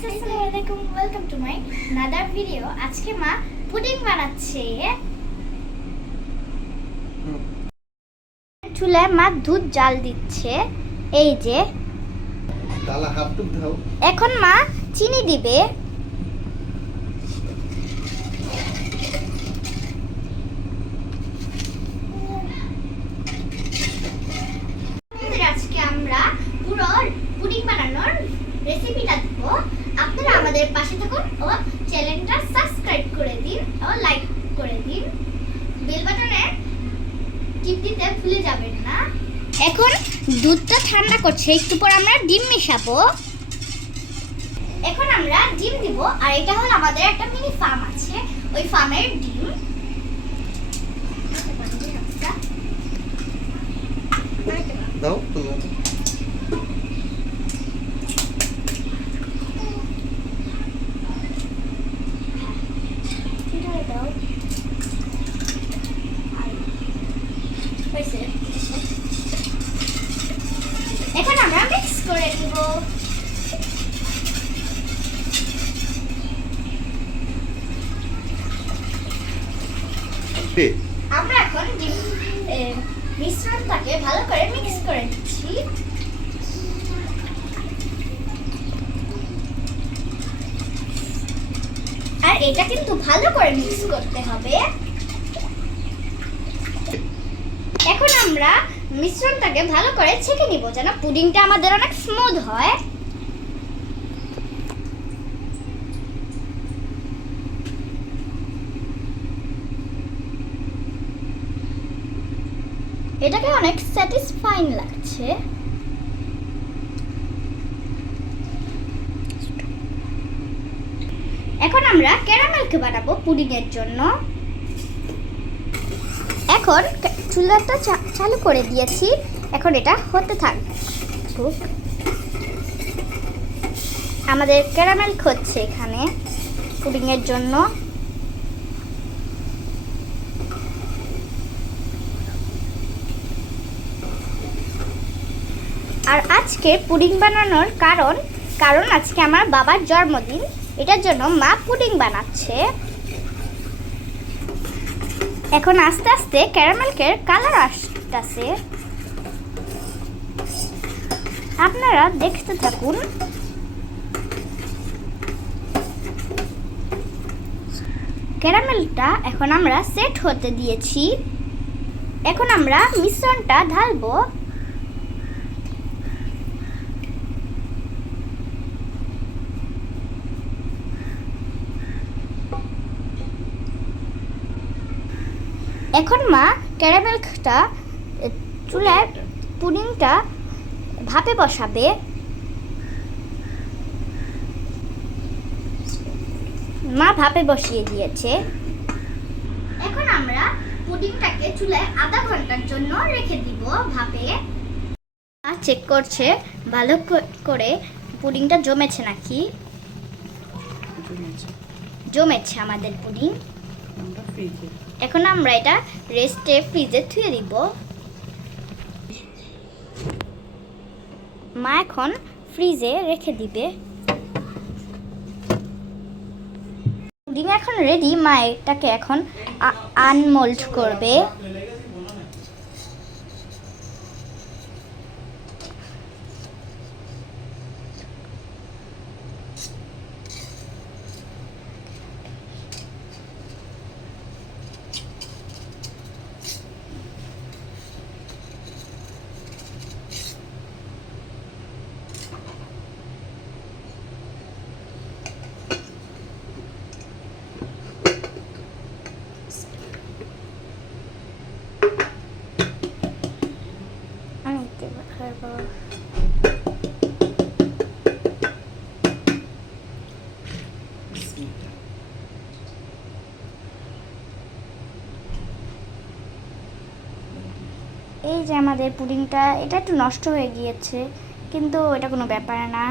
আসসালামু welcome to my another video. আজকে মা পুডিং বানাচ্ছে। চুলায় মা দুধ জাল দিচ্ছে। এই যে এখন মা চিনি দিবে। আজকে আমরা পুরো পুডিং বানানোর রেসিপিটা দিব। আপনারা আমাদের পাশে থাকুন ও চ্যানেলটা সাবস্ক্রাইব করে দিন ও লাইক করে দিন। বেল বাটনে টিপ দিতে ভুলে যাবেন না। এখন দুধটা ঠান্ডা করছে, একটু পর আমরা ডিম মেশাবো। এখন আমরা ডিম দিব, আর এটা হলো আমাদের একটা মিনি ফার্ম আছে, ওই ফার্মের ডিম। দাও এখন আমরা মিক্স করে দিব। আমরা এখন মিশ্রণটাকে ভালো করে মিক্স করে দিচ্ছি। আর এটা কিন্তু ভালো করে মিক্স করতে হবে। এখন আমরা মিশ্রণটাকে ভালো করে ছেঁকে নিব, যেন পুডিংটা আমাদের অনেক স্মুথ হয়। এটাকে অনেক স্যাটিসফাইং লাগছে। এখন আমরা ক্যারামেলকে বানাবো পুডিং এর জন্য। এখন চুলাটা চালু করে দিয়েছি, এখন এটা হতে থাকুক। আমাদের ক্যারামেল হচ্ছে এখানে পুডিং এর জন্য। আর আজকে পুডিং বানানোর কারণ আজকে আমার বাবার জন্মদিন, এটার জন্য মা পুডিং বানাচ্ছে। এখন আস্তে আস্তে ক্যারামেলের কালার আসতেছে, আপনারা দেখতে থাকুন। ক্যারামেলটা এখন আমরা সেট হতে দিয়েছি। এখন আমরা মিশ্রণটা ঢালবো। এখন মা ক্যারামেলটা চুলায় পুডিংটা ভাপে বসাবে। মা ভাপে বসিয়ে দিয়েছে। এখন আমরা পুডিংটাকে চুলায় আধা ঘন্টার জন্য রেখে দিব ভাপে। মা চেক করছে ভালো করে পুডিংটা জমেছে নাকি। জমেছে আমাদের পুডিং। এখন আমরা এটা রেস্টে ফ্রিজে থুয়ে দিব। মা এখন ফ্রিজে রেখে দিবে। পুডিং এখন রেডি। মা এটাকে এখন আনমোল্ড করবে। এই যে আমাদের পুডিংটা, এটা একটু নষ্ট হয়ে গিয়েছে, কিন্তু এটা কোনো ব্যাপার না।